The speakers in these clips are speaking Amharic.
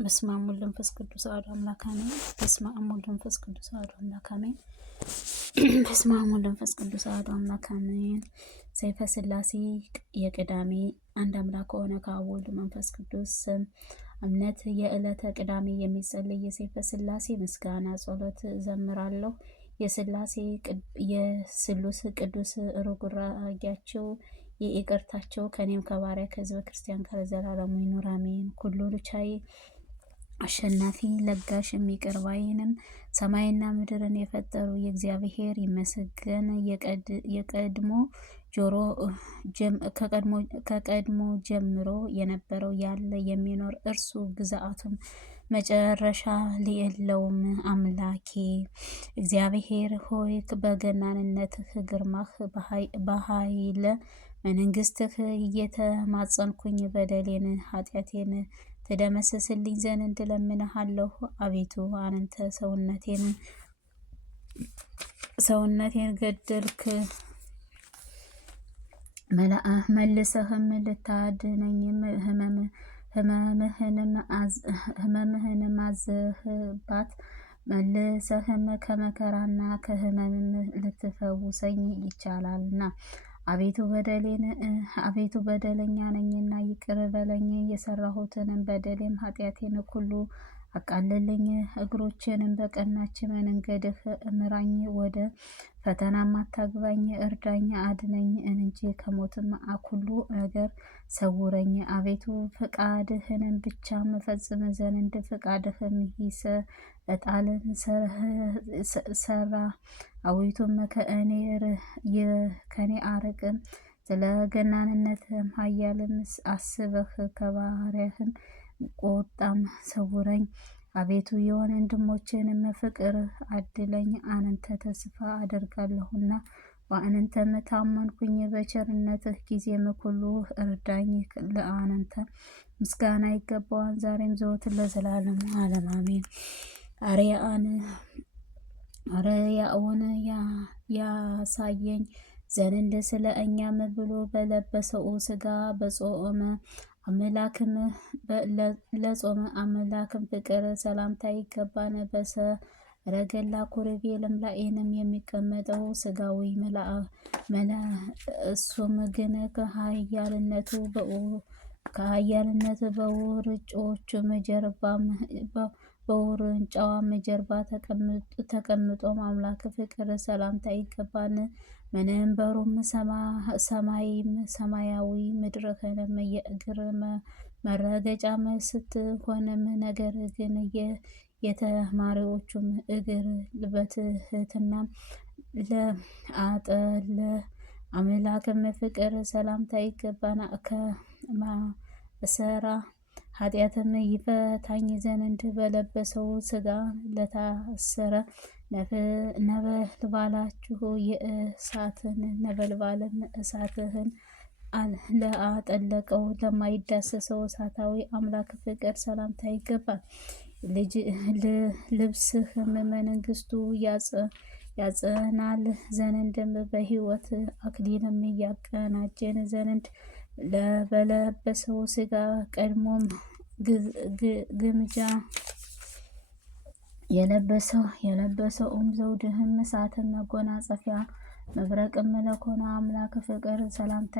በስመ አብ ወወልድ ወመንፈስ ቅዱስ አሐዱ አምላክ አሜን። በስመ አብ ወወልድ ወመንፈስ ቅዱስ አሐዱ አምላክ አሜን። በስመ አብ ወወልድ ወመንፈስ ቅዱስ አሐዱ አምላክ አሜን። ሰይፈ ሥላሴ የቅዳሜ አንድ አምላክ ከሆነ ከአብ ወልድ መንፈስ ቅዱስ ስም እምነት የዕለተ ቅዳሜ የሚጸልይ የሰይፈ ሥላሴ ምስጋና ጸሎት እዘምራለሁ። የሥላሴ የስሉስ ቅዱስ ርኅራኄያቸው የይቅርታቸው ከኔም ከባሪያ ከሕዝበ ክርስቲያን ጋር ዘላለሙ ይኑር አሜን። ኩሉ ቻይ አሸናፊ ለጋሽ ይቅር ባይንም ሰማይና ምድርን የፈጠሩ የእግዚአብሔር ይመስገን። ከቀድሞ ጀምሮ የነበረው ያለ የሚኖር እርሱ ግዛቱም መጨረሻ የለውም። አምላኬ እግዚአብሔር ሆይ በገናንነትህ ግርማህ በኃይለ መንግስትህ እየተማጸንኩኝ በደሌን ኃጢአቴን ትደመስስልኝ ዘንድ እለምንሃለሁ። አቤቱ አንተ ሰውነቴን ገደልክ፣ መልሰህም ልታድነኝም ህመምህንም አዘህባት፣ መልሰህም ከመከራና ከህመምም ልትፈውሰኝ ይቻላልና። አቤቱ በደለኛ ነኝና ይቅር በለኝ፣ የሰራሁትንም በደሌም ኃጢአቴን ሁሉ አቃልልኝ። እግሮቼንም በቀናች መንገድህ እምራኝ፣ ወደ ፈተናም አታግባኝ፣ እርዳኝ አድነኝ እንጂ ከሞትም ሁሉ ነገር ሰውረኝ። አቤቱ ፈቃድህንም ብቻ መፈጽም ዘንድ ፈቃድህም ይሰጣልን ሰራ። አቤቱም ከኔ አርቅም፣ ስለ ገናንነትህም ኃያልም አስበህ ከባሪያህም ቁጣም ሰውረኝ። አቤቱ የወንድሞቼንም ፍቅር አድለኝ፣ አንተ ተስፋ አደርጋለሁና በአንተም ታመንኩኝ። በቸርነትህ ጊዜም ሁሉ እርዳኝ። ለአንተ ምስጋና ይገባዋል፣ ዛሬም ዘወትር ለዘላለሙ ዓለም አሜን። አርአያውን ያሳየኝ ዘንድ ስለ እኛም ብሎ በለበሰው ሥጋ በጾመ አምላክም ፍቅር ሰላምታ ይገባን። በሰረገላ ኮረቤልም ላይንም የሚቀመጠው ሥጋዊ እሱም ግን ከኃያልነቱ በውርንጫዋም ጀርባ ተቀምጦም አምላክ ፍቅር ሰላምታ ይገባን። መንበሩም ሰማያዊ ምድርህንም የእግር መረገጫም ስትሆንም፣ ነገር ግን የተማሪዎቹም እግር በትህትና አምላክም ፍቅር ሰላምታ ይገባን። ከማእሰራ ኃጢአትም ይፈታኝ ዘንድ በለበሰው ሥጋ ለታሰረ ነበልባላችሁ የእሳትን ነበልባልም እሳትህን ለአጠለቀው ለማይዳሰሰው እሳታዊ አምላክ ፍቅር ሰላምታ ይገባል። ልብስህም መንግስቱ ያጸናል ዘንድም በሕይወት አክሊልም ያቀናጀን ዘንድ በለበሰው ሥጋ ቀድሞም ግምጃ የለበሰውም ዘውድህም እሳትን መጎናጸፊያ መብረቅም ለሆነ አምላክ ፍቅር ሰላምታ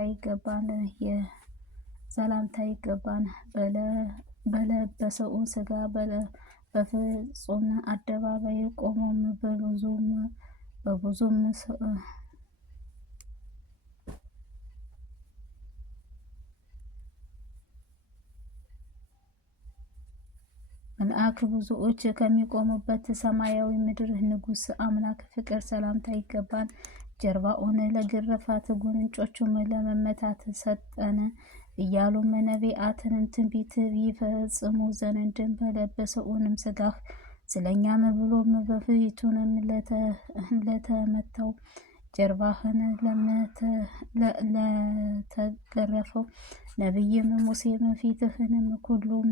ይገባን። በለበሰው ሥጋ በፍጹም አደባባይ ቆሞም በብዙም መልአክ ብዙዎች ከሚቆሙበት ሰማያዊ ምድር ንጉሥ አምላክ ፍቅር ሰላምታ ይገባን። ጀርባውን ለግርፋት ጉንጮቹም ለመመታት ሰጠን እያሉም ነቢያትንም ትንቢት ይፈጽሙ ዘንድም በለበሰውንም ሥጋህ ስለኛም ብሎም በፊቱንም ለተመታው ጀርባህን ለተገረፈው ነቢይም ሙሴም ፊትህንም ሁሉም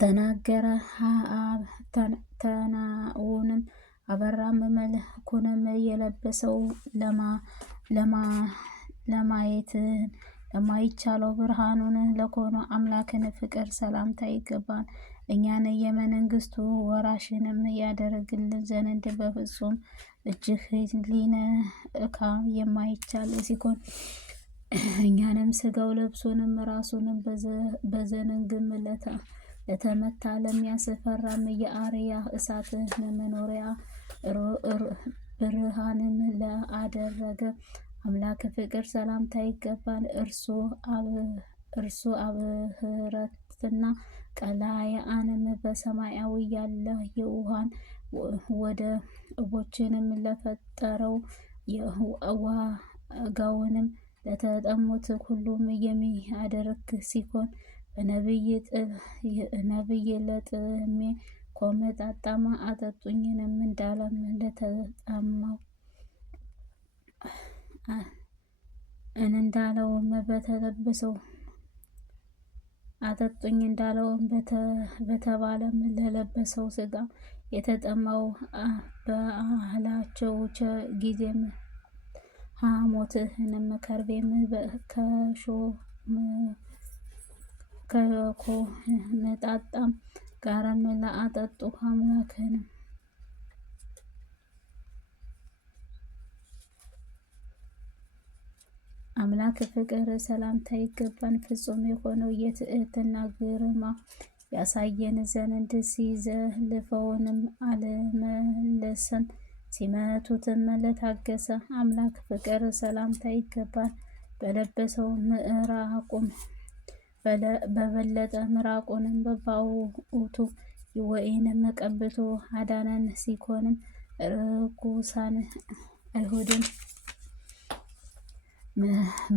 ተናገረ። ተናውንም አበራም መልኩንም የለበሰው ለማየት ለማይቻለው ብርሃኑን ለኮነ አምላክን ፍቅር ሰላምታ ይገባል። እኛን የመንግስቱ ወራሽንም ያደርግልን ዘንድ በፍጹም እጅህ ሊነካ የማይቻል ሲሆን እኛንም ስጋው ለብሶንም ራሱንም በዘንግም ለተመታ ለሚያስፈራም የአርያ እሳት መኖሪያ ብርሃንም ለአደረገ አምላክ ፍቅር ሰላምታ ይገባል። እርሱ አብህረትና ቀላያንም በሰማያዊ ያለ የውሃን ወደ እቦችንም ለፈጠረው ዋጋውንም ለተጠሙት ሁሉም የሚያደርግ ሲሆን በነቢይ ለጥሜ ኮመጣጣማ አጠጡኝንም እንዳለም እንደተጠማው እንዳለውም በተለበሰው አጠጡኝ እንዳለውም በተባለም ለለበሰው ስጋ የተጠማው በአህላቸው ጊዜም ሐሞትህንም ከርቤም ከኮመጣጣም ጋርም ለአጠጡ አምላክህንም አምላክ ፍቅር ሰላምታ ይገባን። ፍጹም የሆነው የትዕትና ግርማ ያሳየን ዘንድ ሲዘልፈውንም አልመለሰም፣ ሲመቱትም ለታገሰ አምላክ ፍቅር ሰላምታ ይገባል። በለበሰው ምዕራቁም በበለጠ ምራቁንም በባውቱ ወይንም ቀብቶ አዳነን ሲኮንም ርኩሳን አይሁድን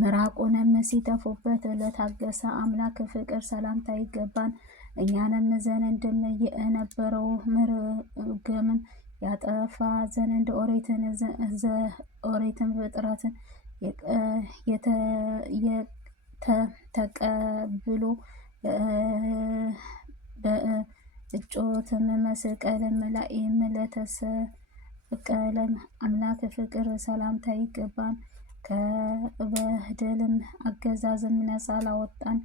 ምራቁንም ሲተፉበት ለታገሰ አምላክ ፍቅር ሰላምታ ይገባን። እኛንም ዘንድም የነበረው መርገምን ያጠፋ ዘንድ ኦሪትን ፍጥረትን ተቀብሎ በእጮትም መስቀልም ላይም ለተሰቀለም አምላክ ፍቅር ሰላምታ ይገባን። ከበደልም አገዛዝም ነፃ ላወጣን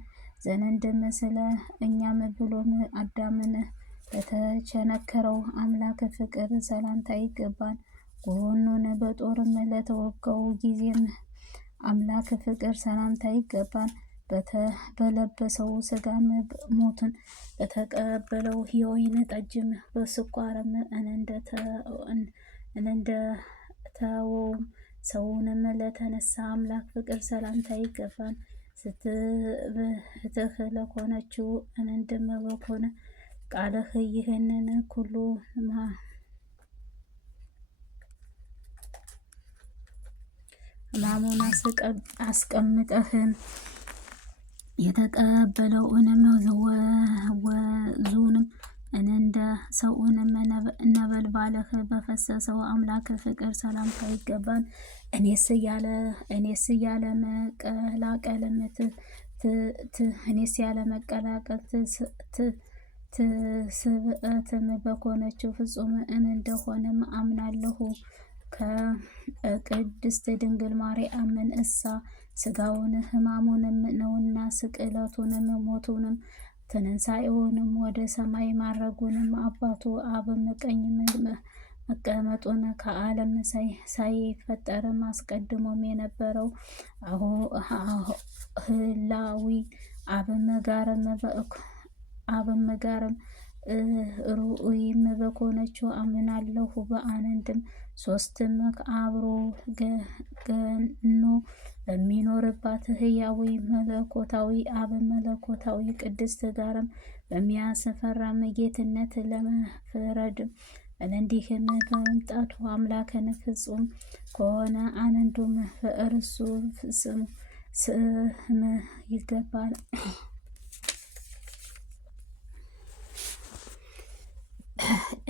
ዘንድም ስለ እኛም ብሎም አዳምን ለተቸነከረው አምላክ ፍቅር ሰላምታ ይገባን። ጎኑን በጦርም ለተወጋው ጊዜም አምላክ ፍቅር ሰላምታ ይገባን። በለበሰው ስጋም ሞትን ለተቀበለው የወይን ጠጅም በስኳርም እንደተወውም ሰውንም ለተነሳ አምላክ ፍቅር ሰላምታ ይገባን። ስትብህትህ ለኮነችው እንድም በኮነ ቃልህ ይህንን ኩሉ ሕማሙን አስቀምጠህን የተቀበለውንም ወዙንም እንደ ሰውንም ነበልባልህ በፈሰሰው አምላክ ፍቅር ሰላምታ ይገባን። እኔስ ያለ መቀላቀል ትስብእትም በኮነችው ፍጹም እንደሆነም አምናለሁ። ከቅድስት ድንግል ማርያምን እሳ ስጋውን ሕማሙንም ነውና ስቅለቱንም ሞቱንም ትንሣኤውንም ወደ ሰማይ ማረጉንም አባቱ አብም ቀኝ መቀመጡን ከዓለም ሳይፈጠርም አስቀድሞም የነበረው ህላዊ አብም ጋርም ርኡይም በኮነችው አምናለሁ። በአንድም ሶስትም አብሮ ገኖ በሚኖርባት ህያዊ መለኮታዊ አብ መለኮታዊ ቅድስት ጋርም በሚያስፈራም ጌትነት ለመፍረድም እንዲህም በመምጣቱ አምላክን ፍጹም ከሆነ አንዱም በእርሱ ስም ይገባል።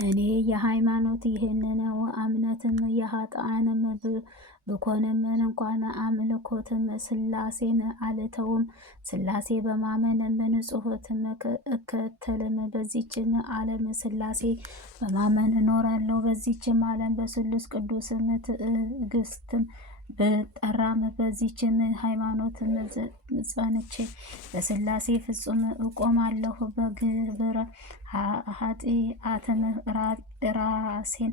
እኔ የሃይማኖት ይህንን እምነትም የኃጥአንም ብኮንም እንኳን አምልኮትም ስላሴን አልተውም። ስላሴ በማመንም ንጹሕትም እከተልም። በዚችም ዓለም ስላሴ በማመን እኖራለሁ። በዚችም ዓለም በስሉስ ቅዱስም ትዕግስትም ብጠራም በዚችም ሃይማኖት ጸንቼ በስላሴ ፍጹም እቆማለሁ። በግብረ ኃጢአትም ራሴን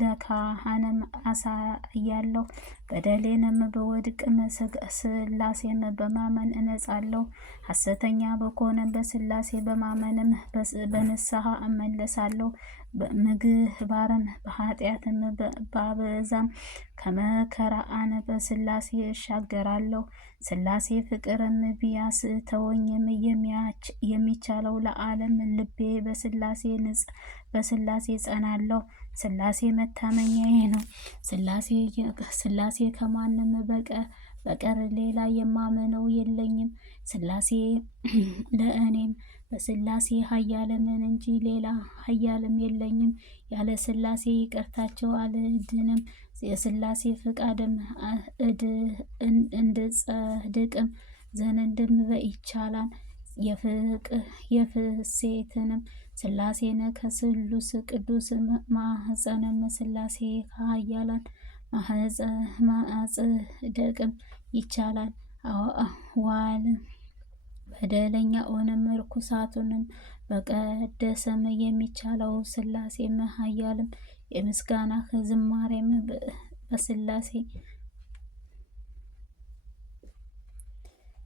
ለካህንም አሳያለሁ። በደሌንም በወድቅም ስላሴን በማመን እነጻለሁ። ሐሰተኛ በኮነ በስላሴ በማመንም በንስሐ እመለሳለሁ። ምግባርም በኃጢአትም ባበዛም ከመከራን በስላሴ እሻገራለሁ። ስላሴ ፍቅርም ቢያስተወኝም የሚቻለው ለዓለም ልቤ በስላሴ ጸናለሁ። ስላሴ መታመኛዬ ነው። ስላሴ ከማንም በቀር ሌላ የማምነው የለኝም። ስላሴ ለእኔም በስላሴ ኃያልምን እንጂ ሌላ ኃያልም የለኝም። ያለ ስላሴ ይቅርታቸው አልድንም። የስላሴ ፍቃድም እንድጸድቅም ዘንድም በይቻላል። የፍሴትንም ስላሴን ከስሉስ ቅዱስ ማኅፀንም ስላሴ ከኃያላን ማጽደቅም ይቻላል። ዋል በደለኛውንም ርኩሳቱንም በቀደሰም የሚቻለው ስላሴም ኃያልም የምስጋናህ ዝማሬም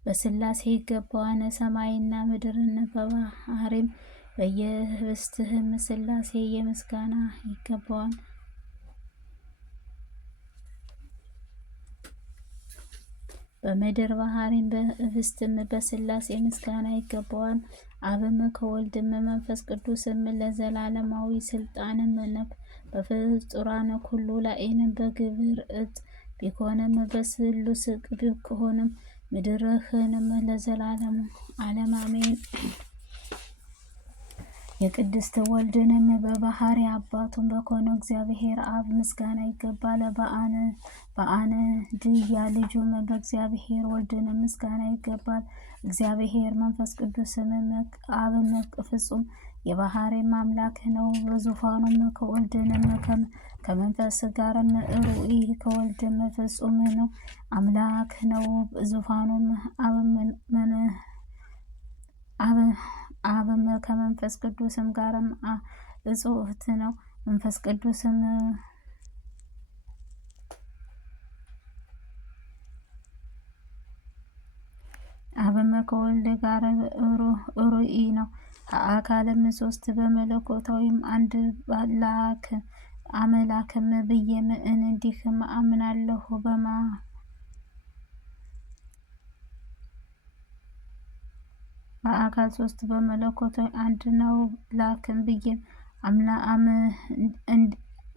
በስላሴ ይገባዋን። ሰማይና ምድርን በባህሪም በየህብስትህም ስላሴ የምስጋና ይገባዋል። በምድር ባህሪም በህብስትም በስላሴ ምስጋና ይገባዋል። አብም ከወልድም መንፈስ ቅዱስም ለዘላለማዊ ስልጣንም በፍጡራን ሁሉ ላይንም በግብር ቢኮንም በስሉስ ቢሆንም ምድርህንም ለዘላለሙ ዓለም አሜን። የቅድስት ወልድንም በባህሪ አባቱን በኮነው እግዚአብሔር አብ ምስጋና ይገባል። በአንድያ ልጁም በእግዚአብሔር ወልድን ምስጋና ይገባል። እግዚአብሔር መንፈስ ቅዱስም አብም ፍጹም የባህሪም አምላክ ነው። በዙፋኑም ከወልድንም ከመንፈስ ጋርም ሩኢ ከወልድም ፍጹም ነው አምላክ ነው። ዙፋኑም አብም ከመንፈስ ቅዱስም ጋርም እጹት ነው። መንፈስ ቅዱስም አብም ከወልድ ጋር ሩኢ ነው። ከአካልም ሶስት በመለኮታዊም አንድ አምላክም ብዬም እንዲህም አምናለሁ። በአካል ሶስት በመለኮታዊ አንድ ነው ላክም ብዬም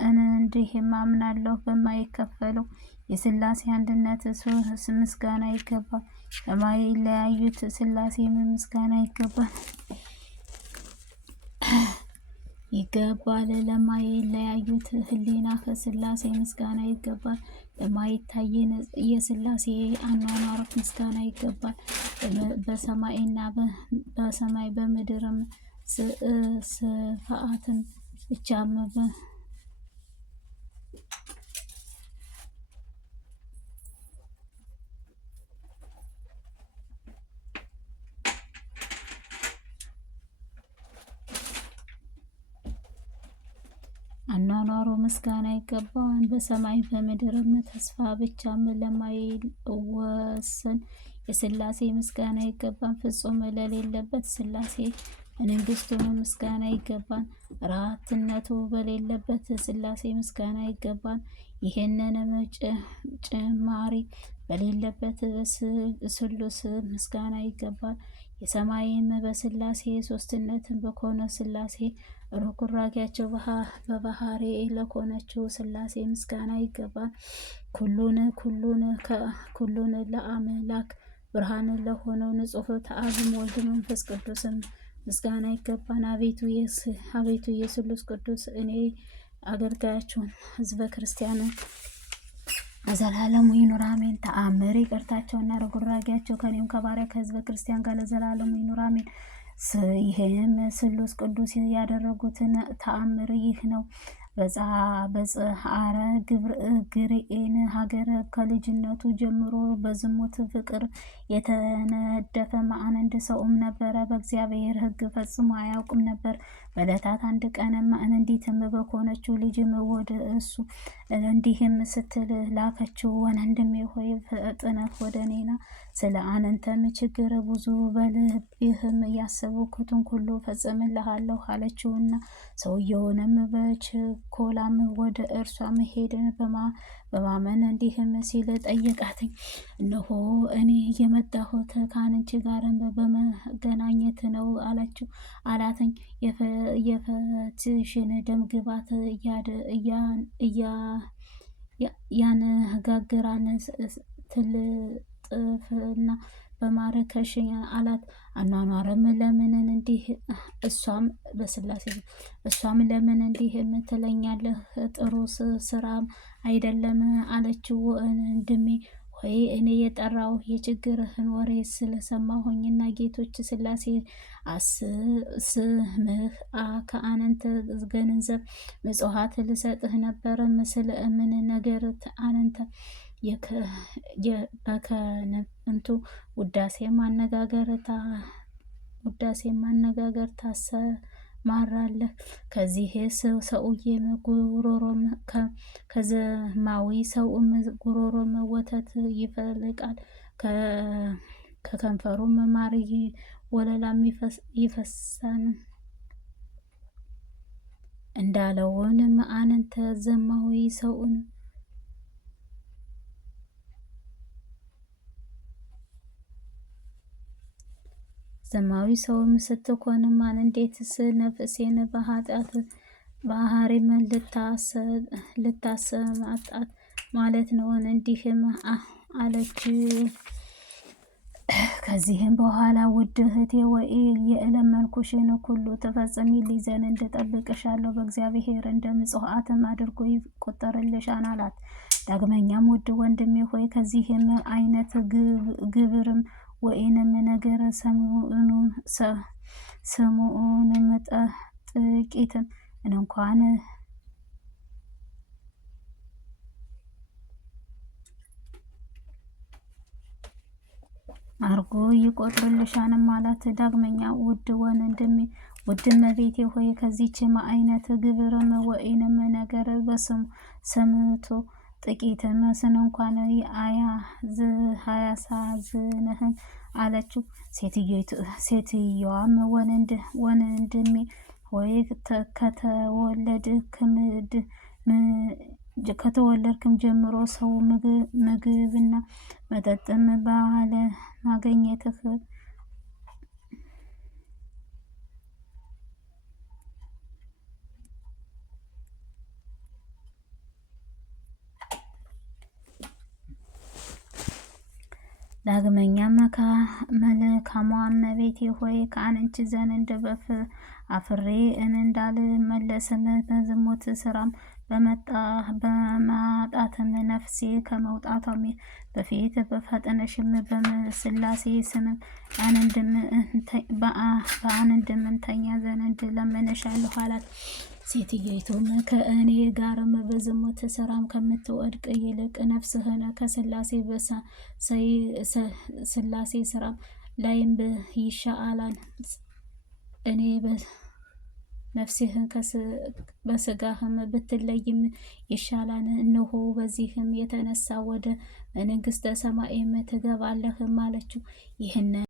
እንዲህም አምናለሁ። በማይከፈለው የስላሴ አንድነት ምስጋና ይገባል። ለማይለያዩት ስላሴ ምስጋና ይገባል። ለማይለያዩት ህሊና ከስላሴ ምስጋና ይገባል። ለማይታይ የስላሴ አኗኗር ምስጋና ይገባል። በሰማይ በምድርም ስፍዓትም ብቻም አኗኗሩ ምስጋና ይገባዋል። በሰማይ በምድርም ተስፋ ብቻም ለማይወሰን የስላሴ ምስጋና ይገባል። ፍጹም ለሌለበት ስላሴ መንግስቱም ምስጋና ይገባል። ራትነቱ በሌለበት ስላሴ ምስጋና ይገባል። ይህንንም ጭማሪ በሌለበት ስሉስ ምስጋና ይገባል። የሰማይም በስላሴ ሶስትነትን በኮነ ስላሴ ርኩራጌያቸው በባህሪ ለኮነችው ስላሴ ምስጋና ይገባል። ኩሉን ለአምላክ ብርሃን ለሆነው ንጹሕ ተአብም ወልድ መንፈስ ቅዱስም ምስጋና ይገባል። አቤቱ የስሉስ ቅዱስ እኔ አገልጋያችሁን ህዝበ ክርስቲያንን ለዘላለሙ ይኑር አሜን። ተአምር ይቅርታቸውና ርጉራጌያቸው ከኔም ከባሪያ ከህዝበ ክርስቲያን ጋር ለዘላለሙ ይኑር አሜን። ይህም ስሉስ ቅዱስ ያደረጉትን ተአምር ይህ ነው። በጽሐረ ግርኤን ሀገር ከልጅነቱ ጀምሮ በዝሙት ፍቅር የተነደፈ አንድ ሰውም ነበረ። በእግዚአብሔር ሕግ ፈጽሞ አያውቅም ነበር። በዕለታት አንድ ቀንም አንዲትም በሆነችው ልጅም ወደ እሱ እንዲህም ስትል ላከችው፣ ወንድሜ ሆይ ፈጥነህ ወደ እኔና ስለ አንተም ችግር ብዙ በልብህም ያሰብኩትን ሁሉ ፈጽምልሃለሁ አለችውና ሰውየውንም በችኮላም ወደ እርሷ መሄድን በማመን እንዲህም ሲል ጠየቃትኝ። እነሆ እኔ የመጣሁት ከአንቺ ጋርም በመገናኘት ነው አላትኝ። የፈትሽን ደም ግባት ያነጋግራን ትልጥፍና በማረከሽኝ አላት። አኗኗርም ለምንን እንዲህ እሷም ለምን እንዲህ የምትለኛለህ? ጥሩ ስራም አይደለም አለችው። ወንድሜ ሆይ እኔ የጠራው የችግርህን ወሬ ስለሰማሁኝና ጌቶች ስላሴ ስምህ ከአንተ ገንዘብ ምጽዋት ልሰጥህ ነበር። ምስል ምን ነገር አንተ በከንቱ ውዳሴ ማነጋገር ታሰማራለህ። ከዚህ ሰውዬም ጉሮሮም ከዘማዊ ሰውም ጉሮሮም ወተት ይፈልቃል፣ ከከንፈሩም ማር ወለላም ይፈሳን እንዳለውንም አንተ ዘማዊ ሰውም ስትኮንም እንዴትስ ነፍሴን በኃጢአት ባህሪም ልታሰማጣት ማለት ነው? እንዲህም አለች። ከዚህም በኋላ ውድ እህቴ ወይ የለመንኩሽን ሁሉ ትፈጽሚልኝ ዘንድ እጠብቅሻለሁ፣ በእግዚአብሔር እንደ ምጽዋትም አድርጎ ይቆጠርልሻል አላት። ዳግመኛም ውድ ወንድሜ ሆይ ከዚህም አይነት ግብርም ወይንም ነገር ስሙንም ጥቂትም እንኳን አርጎ ይቆጥርልሻንም አላት። ዳግመኛ ውድ እመቤቴ ሆይ ከዚችም አይነት ግብርም ወይንም ነገር ሰምቶ ጥቂትም እንኳን አያሳዝንህም አለችው። ሴትየዋም ወንድሜ ሆይ ከተወለድክም ጀምሮ ሰው ምግብና መጠጥም ባለማግኘትህ ዳግመኛም መልካሟ እመቤቴ ሆይ ከአንቺ ዘንድ አፍሬ እንዳልመለስም በዝሙት ስራም በማጣትም ነፍሴ ከመውጣቷም በፊት በፈጠነሽም በስላሴ ስምም በአንድም እንተኛ ዘንድ ለምንሻለሁ አላት። ሴትየቱም ከእኔ ጋርም በዝሙት ስራም ከምትወድቅ ይልቅ ነፍስህን ከስላሴ ስራም ላይም ይሻአላል። እኔ ነፍስህን በስጋህም ብትለይም ይሻላል። እነሆ በዚህም የተነሳ ወደ መንግስተ ሰማይም ትገባለህም አለችው። ይህን